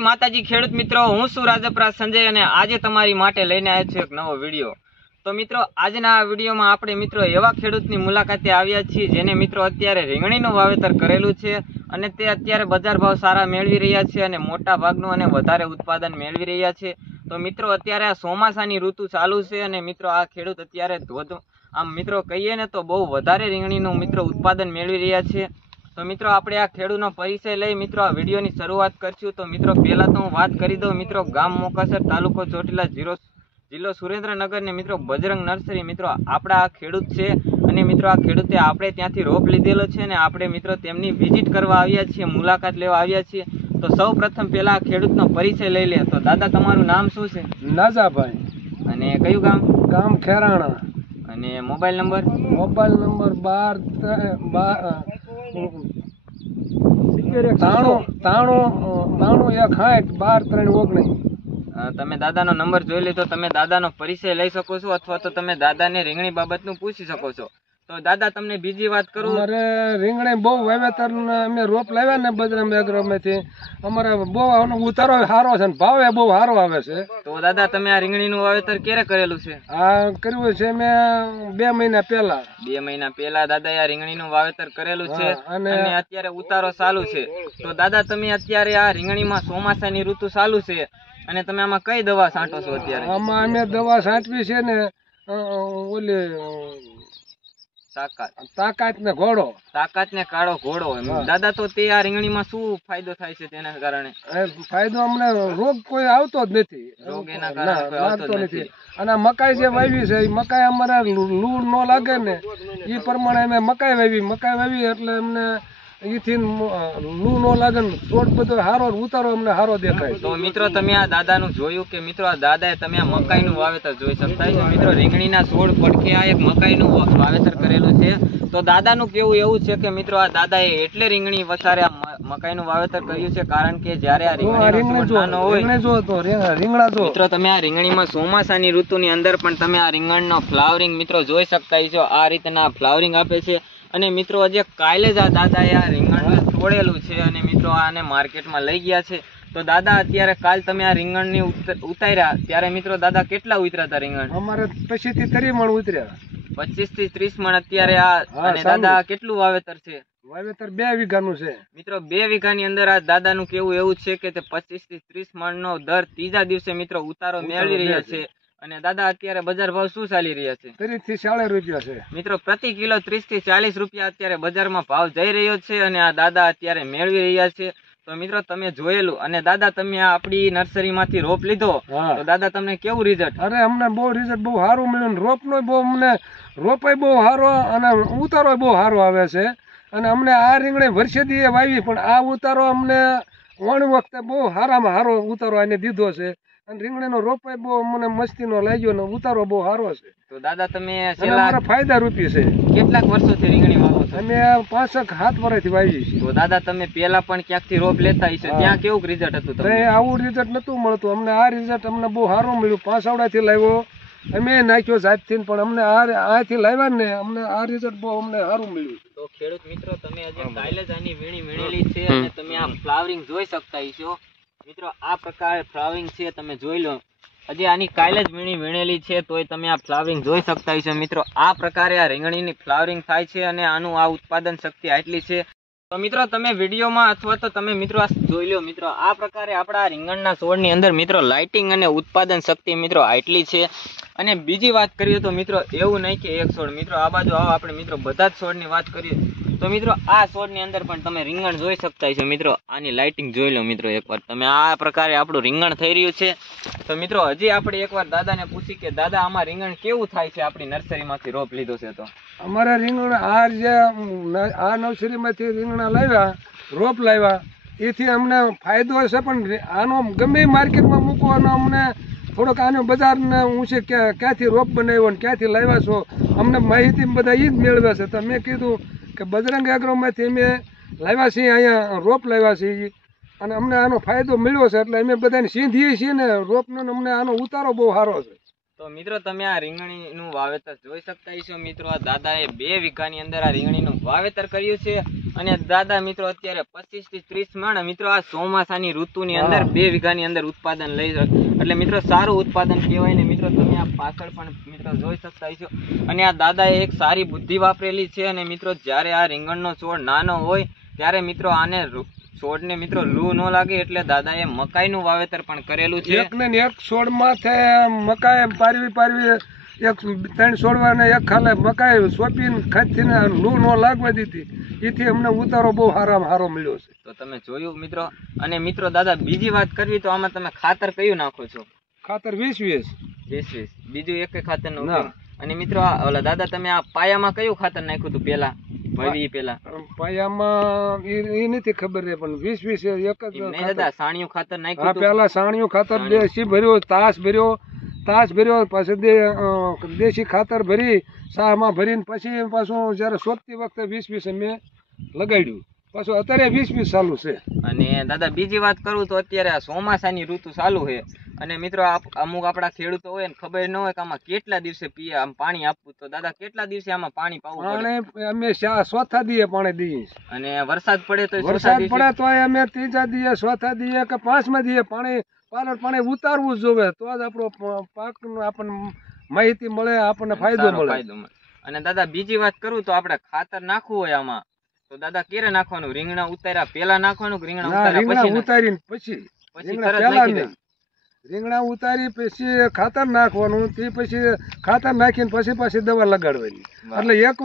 માતાજી ખેડૂત મિત્રો, હું છું રાજપરા સંજય અને આજે તમારી માટે લઈને આવ્યો છું એક નવો વિડીયો। તો મિત્રો આજના આ વિડીયોમાં આપણે મિત્રો એવા ખેડૂતની મુલાકાતે આવ્યા છીએ જેને મિત્રો અત્યારે રીંગણીનું વાવેતર કરેલું છે અને તે અત્યારે બજાર ભાવ સારા મેળવી રહ્યા છે અને મોટા ભાગનું અને વધારે ઉત્પાદન મેળવી રહ્યા છે। તો મિત્રો અત્યારે આ ચોમાસાની ઋતુ ચાલુ છે અને મિત્રો આ ખેડૂત અત્યારે આમ મિત્રો કહીએ ને તો બહુ વધારે રીંગણીનું મિત્રો ઉત્પાદન મેળવી રહ્યા છે। તો મિત્રો આપણે આ ખેડૂતનો પરિચય લઈ મિત્રો આ વિડીયોની શરૂઆત કરશું। તો મિત્રો પહેલાં તો હું વાત કરી દઉં મિત્રો, ગામ મોકાસર, તાલુકો ચોટીલા, જિલ્લો સુરેન્દ્રનગર ને મિત્રો બજરંગ નર્સરી મિત્રો આપણા આ ખેડૂત છે અને મિત્રો આ ખેડૂતે આપણે ત્યાંથી રોપ લીધેલો છે ને આપણે મિત્રો તેમની વિઝિટ કરવા આવ્યા છીએ, મુલાકાત લેવા આવ્યા છીએ। તો સૌ પ્રથમ પહેલા આ ખેડૂતનો પરિચય લઈ લે। તો દાદા તમારું નામ શું છે? નાજાભાઈ। અને કયું ગામ? ગામ ખેરાણા। અને મોબાઈલ નંબર? મોબાઈલ નંબર 93 તમે દાદાનો નંબર જોઈ લીધો, તમે દાદાનો પરિચય લઈ શકો છો અથવા તો તમે દાદાને રીંગણી બાબતનું પૂછી શકો છો। તો દાદા તમને બીજી વાત કરું, અમારે રીંગણી બહુ વાવેતર અમે રોપ લાવ્યા ને બજરંગ એગ્રોમાંથી અમારે બહુ ઉતારો સારો છે ને ભાવે બહુ સારો આવે છે। તો દાદા તમે આ રીંગણીનું વાવેતર ક્યારે કરેલું છે? આ કર્યું છે મેં 2 મહિના પહેલા। 2 મહિના પહેલા દાદા આ રીંગણીનું વાવેતર કરેલું છે અને અત્યારે ઉતારો ચાલુ છે। તો દાદા તમે અત્યારે આ રીંગણીમાં ચોમાસાની ઋતુ ચાલુ છે અને તમે આમાં કઈ દવા છાંટો છો અત્યારે? આમાં અમે દવા છાંટવી છે ને ઓલી તાકાત ને ઘોડો, તાકાત ને કાળો ઘોડો। દાદા તો તે આ રીંગણીમાં શું ફાયદો થાય છે તેના કારણે? ફાયદો અમને રોગ કોઈ આવતો જ નથી, રોગ એના કારણે આવતો નથી। અને મકાઈ જે વાવી છે એ મકાઈ અમારે લૂર ન લાગે ને એ પ્રમાણે અમે મકાઈ વાવી એટલે અમને એથી લૂ ન લાગે ને છોડ બધો સારો ઉતારો અમને સારો દેખાય। તો મિત્રો તમે આ દાદાનું જોયું કે મિત્રો આ દાદાએ તમે આ મકાઈનું વાવેતર જોઈ શકતા છો મિત્રો, રીંગણીના છોડ પડખે આ એક મકાઈનું વાવેતર કરેલું છે। તો દાદાનું કેવું એવું છે કે મિત્રો આ દાદાએ એટલે રીંગણી વસારે આ મકાઈનું વાવેતર કર્યું છે કારણ કે જ્યારે આ રીંગણીનો છોડ નાનો હોય મિત્રો તમે આ રીંગણીમાં ચોમાસાની ઋતુની અંદર પણ તમે આ રીંગણનો ફ્લાવરિંગ મિત્રો જોઈ શકતા છો, આ રીતના ફ્લાવરિંગ આપે છે। અને મિત્રો આજે કાલે જ આ દાદાએ આ રીંગણ તોડેલું છે અને મિત્રો આને માર્કેટમાં લઈ ગયા છે। તો દાદા અત્યારે કાલ તમે આ રીંગણની ઉતાર્યા ત્યારે મિત્રો દાદા કેટલા ઉતર્યા હતા રીંગણ? અમારે 25 થી 30 મણ ઉતર્યા। 25 થી 30 મણ અત્યારે આ અને દાદા કેટલું વાવેતર છે? વાવેતર 2 વીઘાનું છે મિત્રો। 2 વીઘાની અંદર આ દાદાનું કેવું એવું છે કે તે 25 થી 30 મણનો દર ત્રીજા દિવસે મિત્રો ઉતારો મેળવી રહ્યા છે। અને દાદા અત્યારે બજાર ભાવ શું ચાલી રહ્યા છે? 30 થી 40 રૂપિયા છે મિત્રો, પ્રતિ કિલો 30 થી 40 રૂપિયા અત્યારે બજારમાં ભાવ જઈ રહ્યો છે અને આ દાદા અત્યારે મેળવી રહ્યા છે। તો મિત્રો તમે જોયેલું અને દાદા તમે આ આપણી નર્સરી માંથી રોપ લીધો તો દાદા તમને કેવું રિઝલ્ટ? અરે અમને બહુ રિઝલ્ટ બહુ સારું મળ્યું, રોપ નો બહુ અમને રોપાય બહુ સારો અને ઉતારો બહુ સારો આવે છે। અને અમને આ રીંગણી વર્ષેથી વાવી પણ આ ઉતારો અમને વણ વખતે બહુ સારામાં સારો ઉતારો આને દીધો છે અને રીંગણીનો રોપાય બહુ મને મસ્તીનો લાગ્યો ને ઉતારો બહુ સારો છે। તો દાદા તમે ફાયદા રૂપી છે। કેટલાક વર્ષોથી રીંગણી વાવો છો? અમે 5-7 વર્ષથી વાવી છે। તો દાદા તમે પેલા પણ ક્યાંકથી રોપ લેતા હશો, ત્યાં કેવું રિઝલ્ટ હતું તમને? આવું રિઝલ્ટ નતું મળતું, અમને આ રિઝલ્ટ અમને બહુ સારું મળ્યું। 5 આવડાથી લાવ્યો અમે નાખ્યો જાતથી પણ અમને આથી લાવ્યા ને અમને આ રિઝલ્ટ બહુ અમને સારું મળ્યું। તો ખેડૂત મિત્રો તમે આજે કાલે જ આની વીણી વીણેલી છે અને તમે આ ફ્લાવરિંગ જોઈ શકતા છો મિત્રો, આ પ્રકારે ફ્લાવરિંગ છે તમે જોઈ લો। હજી આની કાલે જ વીણેલી છે તોય તમે આ ફ્લાવરિંગ જોઈ શકતા છો મિત્રો, આ પ્રકારે આ રીંગણીની ફ્લાવરિંગ થાય છે અને આનું આ ઉત્પાદન શક્તિ આટલી છે। તો મિત્રો તમે વિડીયોમાં અથવા તો તમે મિત્રો આ જોઈ લો મિત્રો, આ પ્રકારે આપણા રીંગણના છોડની અંદર મિત્રો લાઇટિંગ અને ઉત્પાદન શક્તિ મિત્રો આટલી છે। અને બીજી વાત કરીએ તો મિત્રો એવું નહીં કે એક છોડ, મિત્રો આ બાજુ આવો આપણે મિત્રો બધા જ છોડની વાત કરીએ તો મિત્રો આ છોડની અંદર પણ તમે રીંગણ જોઈ શકતા છો મિત્રો, આની લાઇટિંગ જોઈ લો મિત્રો એકવાર તમે, આ પ્રકારે આપણું રીંગણ થઈ રહ્યું છે। તો મિત્રો હજી આપણે એકવાર દાદાને પૂછી કે દાદા આમાં રીંગણ કેવું થાય છે? આપણી નર્સરીમાંથી રોપ લીધો છે તો અમારે રીંગણ આ નર્સરીમાંથી રીંગણા લાવ્યા, રોપ લાવ્યા, એથી અમને ફાયદો છે પણ આનો ગમે માર્કેટમાં મૂકવાનો અમને થોડોક આનો બજારને ઊંચે ક્યાંથી રોપ બનાવ્યો ને ક્યાંથી લાવ્યા છો અમને માહિતી બધા એ જ મેળવે છે। તો મેં કીધું કે બજરંગ એગ્રોમાંથી અમે લાવ્યા છીએ, અહીંયા રોપ લાવ્યા છીએ અને અમને આનો ફાયદો મળ્યો છે એટલે અમે બધાને સીધીએ છીએ ને રોપનો અમને આનો ઉતારો બહુ સારો છે। તો મિત્રો તમે આ રીંગણીનું વાવેતર જોઈ શકતા છો મિત્રો. આ દાદાએ 2 વીઘાની અંદર આ રીંગણીનું વાવેતર કર્યું છે અને દાદા મિત્રો અત્યારે 25 થી 30 મણ મિત્રો આ ચોમાસાની ઋતુની અંદર 2 વીઘાની અંદર ઉત્પાદન લઈ એટલે મિત્રો સારું ઉત્પાદન કહેવાય ને મિત્રો. તમે આ પાછળ પણ મિત્રો જોઈ શકતા છો અને આ દાદાએ એક સારી બુદ્ધિ વાપરેલી છે અને મિત્રો જ્યારે આ રીંગણનો છોડ નાનો હોય ત્યારે મિત્રો આને છોડને મિત્રો લૂ ન લાગે એટલે દાદાએ મકાઈનું વાવેતર પણ કરેલું છે. એક ને એક છોડમાં મકાઈ પારવી એક 3 છોડવાને એક ખાલે મકાઈ સોંપીને ખાધીને લૂ ન લાગવા દીધી. એથી અમને ઉતારો બહુ સારો મળ્યો છે. તો તમે જોયું મિત્રો. અને મિત્રો દાદા બીજી વાત કરવી તો આમાં તમે ખાતર કયું નાખો છો? ખાતર 20-20 બીજું એક ખાતર નું? અને મિત્રો ઓલા દાદા તમે આ પાયામાં કયું ખાતર નાખ્યું હતું પેલા પાયામાં એ નથી ખબર રે પણ 20-20 એક જ દાદા સાણિયું ખાતર નાખ્યું? પેલા સાણિયું ખાતર દેશી ભર્યો, તાસ ભર્યો પછી દેશી ખાતર ભરી સામાં ભરીને પછી પાછું જયારે સોંપતી વખતે 20-20 અમે લગાડ્યું. પાછું અત્યારે 20-20 ચાલુ છે. અને દાદા બીજી વાત કરું તો અત્યારે આ ચોમાસાની ઋતુ ચાલુ છે અને મિત્રો અમુક આપણા ખેડૂતો હોય ને ખબર ન હોય કે આમાં કેટલા દિવસે આમ પાણી આપવું. તો દાદા કેટલા દિવસે આમાં પાણી પાવું પડે? અમે 4થા દીએ પાણી દઈએ. અને વરસાદ પડે તો અમે 3જા દીએ, 4થા દીએ કે 5મા દીએ પાણી ઉતારવું જ જોવે. તો જ આપણો પાક આપણને માહિતી મળે, આપણને ફાયદો મળે. અને દાદા બીજી વાત કરું તો આપણે ખાતર નાખવું હોય આમાં તો દાદા ક્યારે નાખવાનું? રીંગણા ઉતાર્યા પેલા નાખવાનું? રીંગણા ઉતારીને પછી રીંગણા ઉતારી પછી ખાતર નાખવાનું. તે પછી ખાતર નાખીને પછી પાછી દવા લગાડવાની. એટલે એક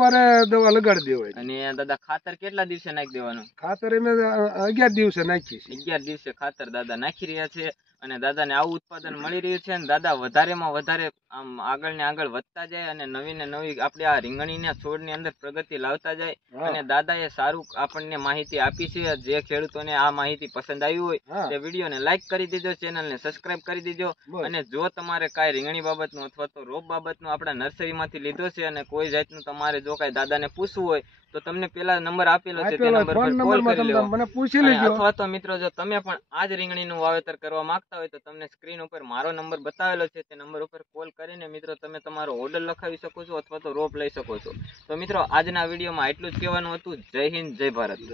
વારે દવા લગાડી દેવાય. અને દાદા ખાતર કેટલા દિવસે નાખી દેવાનું? ખાતર અમે 11 દિવસે નાખીએ છીએ. 11 દિવસે ખાતર દાદા નાખી રહ્યા છે અને દાદાને આવું ઉત્પાદન મળી રહ્યું છે. અને દાદા વધારેમાં વધારે આમ આગળ ને આગળ વધતા જાય અને નવી ને નવી આપણે આ રીંગણીના છોડની અંદર પ્રગતિ લાવતા જાય. અને દાદાએ સારું આપણને માહિતી આપી છે. જે ખેડૂતોને આ માહિતી પસંદ આવી હોય તે વિડીયોને લાઈક કરી દેજો, ચેનલને સબસ્ક્રાઇબ કરી દેજો. અને જો તમારે કાંઈ રીંગણી બાબતનું અથવા તો રોપ બાબતનું આપણા નર્સરીમાંથી લીધો છે અને કોઈ જાતનું તમારે જો કાંઈ દાદાને પૂછવું હોય તો તમને પેલા નંબર આપેલો છે તે નંબર પર કોલ કરી લો. મને પૂછી લેજો. અથવા તો મિત્રો જો તમે પણ આ જ રીંગણીનું વાવેતર કરવા માંગતા હોય તો તમને સ્ક્રીન ઉપર મારો નંબર બતાવેલો છે તે નંબર ઉપર કોલ કરીને મિત્રો તમે તમારો ઓર્ડર લખાવી શકો છો અથવા તો રોપ લઈ શકો છો. તો મિત્રો આજના વિડીયોમાં એટલું જ કહેવાનું હતું. જય હિન્દ, જય ભારત.